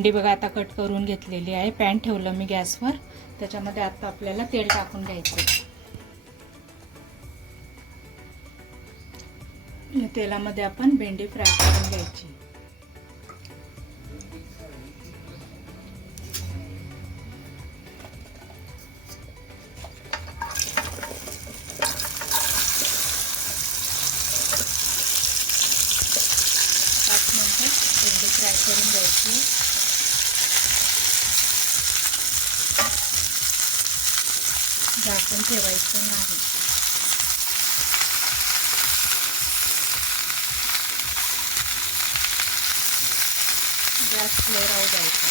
भेंडी बघा आता कट करून घेतलेली आहे. पॅन ठेवलं मी गॅसवर. त्याच्यामध्ये आता आपल्याला तेल टाकून घ्यायचं. या तेलामध्ये आपण भेंडी फ्राय करून घ्यायची. भेंडी फ्राय करून घ्यायची. झाकून ठेवायचं नाही. गॅस स्लो राहू द्यायचा.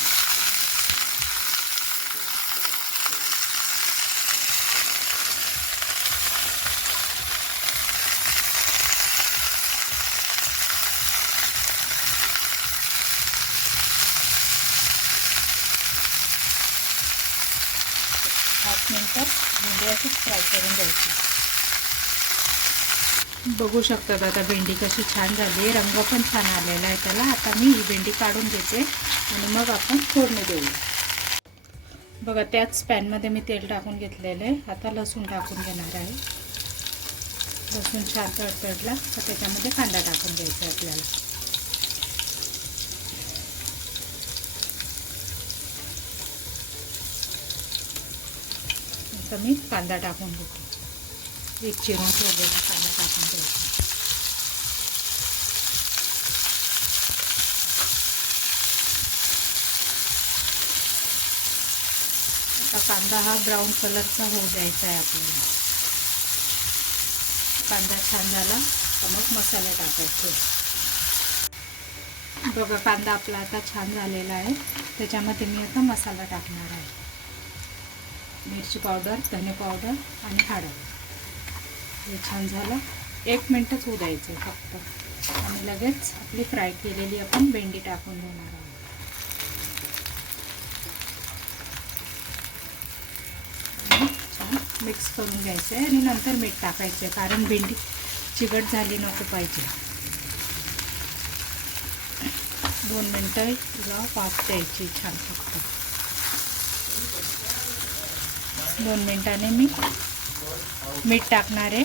नंतर भेंडी अशीच फ्राय करून घ्यायची. बघू शकता आता भेंडी कशी छान झाली आहे. रंग पण छान आलेला आहे त्याला. आता मी ही भेंडी काढून घेते आणि मग आपण फोडणी देऊ. बघा त्याच पॅनमध्ये मी तेल टाकून घेतलेलं आहे. आता लसूण टाकून घेणार आहे. लसूण छान तडतडला तर त्याच्यामध्ये कांदा टाकून घ्यायचा आहे आपल्याला. तर मी कांदा टाकून घेते. एक चिरून ठेवलेला कांदा टाकून घ्यायचा. आता कांदा हा ब्राऊन कलरचा होऊ द्यायचा आहे आपल्याला. कांदा छान झाला तर मग मसाले टाकायचे. बघा कांदा आपला आता छान झालेला आहे. त्याच्यामध्ये मी आता मसाला टाकणार आहे. मिरची पावडर, धने पावडर आणि हळद. हे छान झालं. 1 मिनिटच होऊ द्यायचं फक्त आणि लगेच आपली फ्राय केलेली आपण भेंडी टाकून देणार आहोत. छान मिक्स करून घ्यायचं आहे आणि नंतर मीठ टाकायचं आहे, कारण भेंडी चिकट झाली नको पाहिजे. 2 मिनिटं तिला वाफ द्यायची छान. फक्त 2 मिनिटाने मी मीठ टाकणार आहे.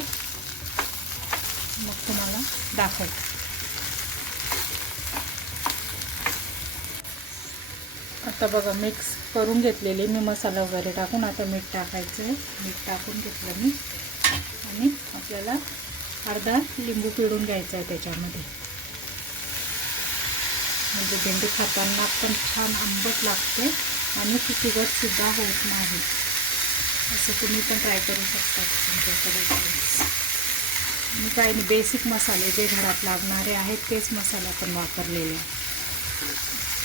मग तुम्हाला दाखवते. आता बघा मिक्स करून घेतलेले मी मसाला वगैरे टाकून. आता मीठ टाकायचं आहे. मीठ टाकून घेतलं मी आणि आपल्याला अर्धा लिंबू पिळून घ्यायचा आहे त्याच्यामध्ये. म्हणजे भेंडी खाताना पण छान आंबट लागते आणि ती तिखटसुद्धा होत नाही. असं तुम्ही पण ट्राय करू शकता तुमच्याकडे. मी काही नाही, बेसिक मसाले जे घरात लागणारे आहेत तेच मसाले आपण वापरलेले.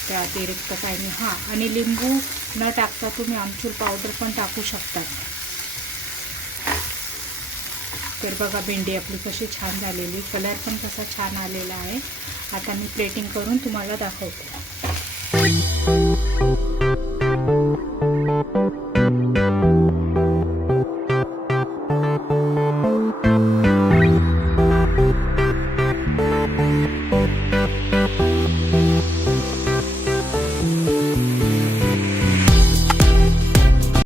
त्या अतिरिक्त काही नाही. हां, आणि लिंबू न टाकता तुम्ही आमचूर पावडर पण टाकू शकतात. तर बघा भेंडी आपली कशी छान झालेली. कलर पण कसा छान आलेला आहे. आता मी प्लेटिंग करून तुम्हाला दाखवते.